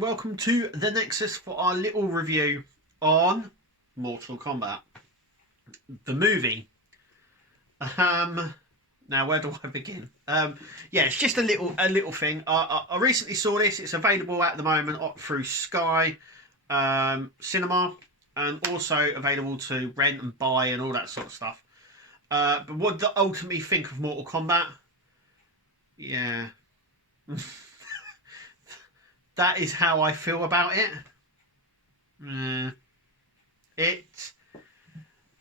and welcome to the Nexus for our little review on Mortal Kombat, the movie. Now where do I begin? Yeah, it's just a little thing. I recently saw this. It's available at the moment through Sky Cinema, and also available to rent and buy and all that sort of stuff. But what do I ultimately think of Mortal Kombat? Yeah. That is how I feel about it.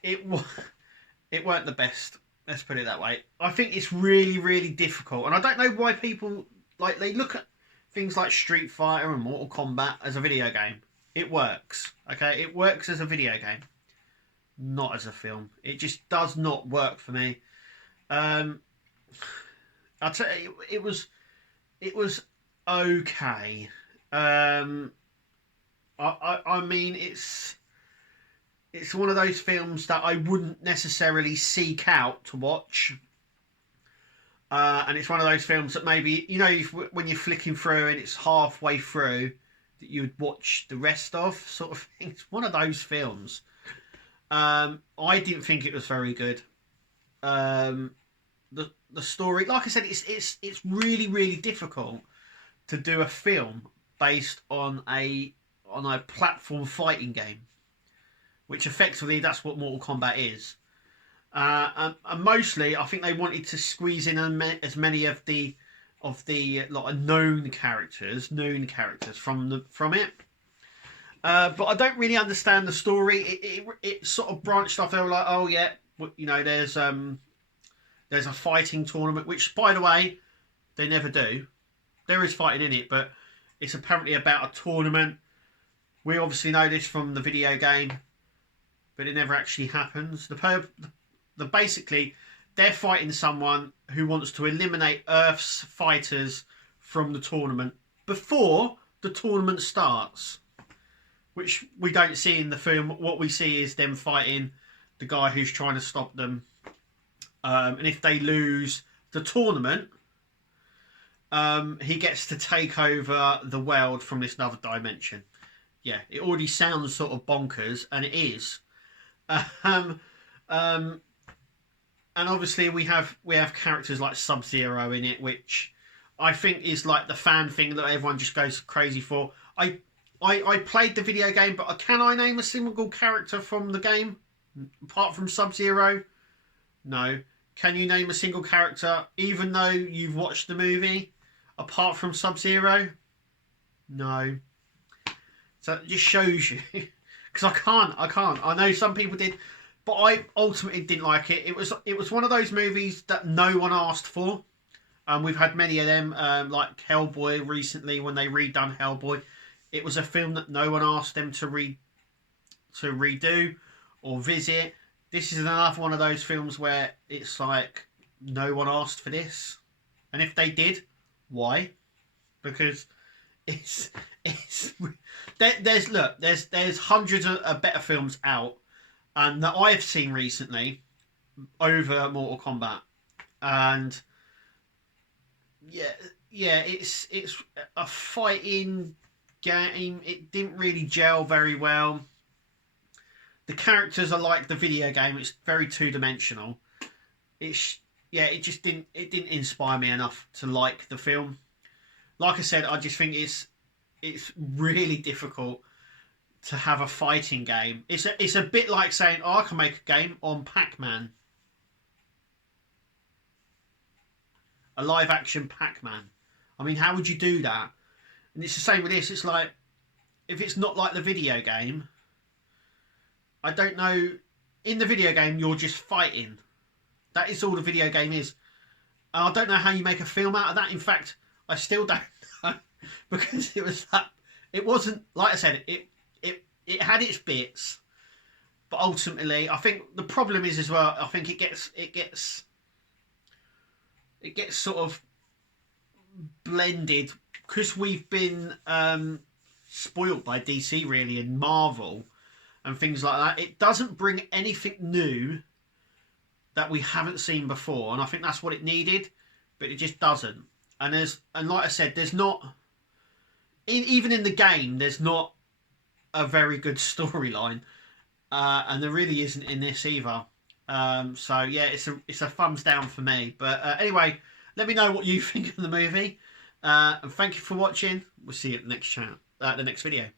It weren't the best. Let's put it that way. I think it's really difficult, and I don't know why people they look at things like Street Fighter and Mortal Kombat as a video game. It works, okay? It works as a video game, not as a film. It just does not work for me. I'll tell you, it was okay. I mean, it's one of those films that I wouldn't necessarily seek out to watch. And it's one of those films that maybe, when you're flicking through and it's halfway through, that you would watch the rest of, sort of thing. It's one of those films. I didn't think it was very good. The story, like I said, it's really difficult to do a film based on a platform fighting game, which effectively that's what Mortal Kombat is. And mostly, I think they wanted to squeeze in as many of the known characters from it. But I don't really understand the story. It sort of branched off. They were like, oh yeah, there's a fighting tournament, which, by the way, they never do. There is fighting in it, but it's apparently about a tournament. We obviously know this from the video game, but it never actually happens. Basically, they're fighting someone who wants to eliminate Earth's fighters from the tournament before the tournament starts, which we don't see in the film. What we see is them fighting the guy who's trying to stop them. And if they lose the tournament, he gets to take over the world from this other dimension. Yeah, it already sounds sort of bonkers, and it is. And obviously we have characters like Sub-Zero in it, which I think is like the fan thing that everyone just goes crazy for. I played the video game, but can I name a single character from the game apart from Sub-Zero? No. Can you name a single character, even though you've watched the movie, apart from Sub-Zero? No. So it just shows you. Because I can't. I know some people did, but I ultimately didn't like it. It was one of those movies that no one asked for. We've had many of them, like Hellboy recently, when they redone Hellboy. It was a film that no one asked them to redo or visit. This is another one of those films where it's like no one asked for this, and if they did, why? Because there's hundreds of better films out, and that I've seen recently over Mortal Kombat, and yeah, it's a fighting game. It didn't really gel very well. The characters are like the video game. It's very two-dimensional. It just didn't inspire me enough to like the film. Like I said, I just think it's really difficult to have a fighting game. It's a bit like saying, oh, I can make a game on Pac-Man. A live-action Pac-Man. I mean, how would you do that? And it's the same with this. It's like, if it's not like the video game, I don't know. In the video game, you're just fighting. That is all the video game is. And I don't know how you make a film out of that. In fact, I still don't know, because it wasn't, like I said, it had its bits, but ultimately, I think the problem is as well. I think it gets sort of blended because we've been spoiled by DC really and Marvel and things like that. It doesn't bring anything new that we haven't seen before, and I think that's what it needed, but it just doesn't. And like I said, there's not. even in the game, there's not a very good storyline, and there really isn't in this either. So yeah, it's a thumbs down for me. But anyway, let me know what you think of the movie, and thank you for watching. We'll see you at the next the next video.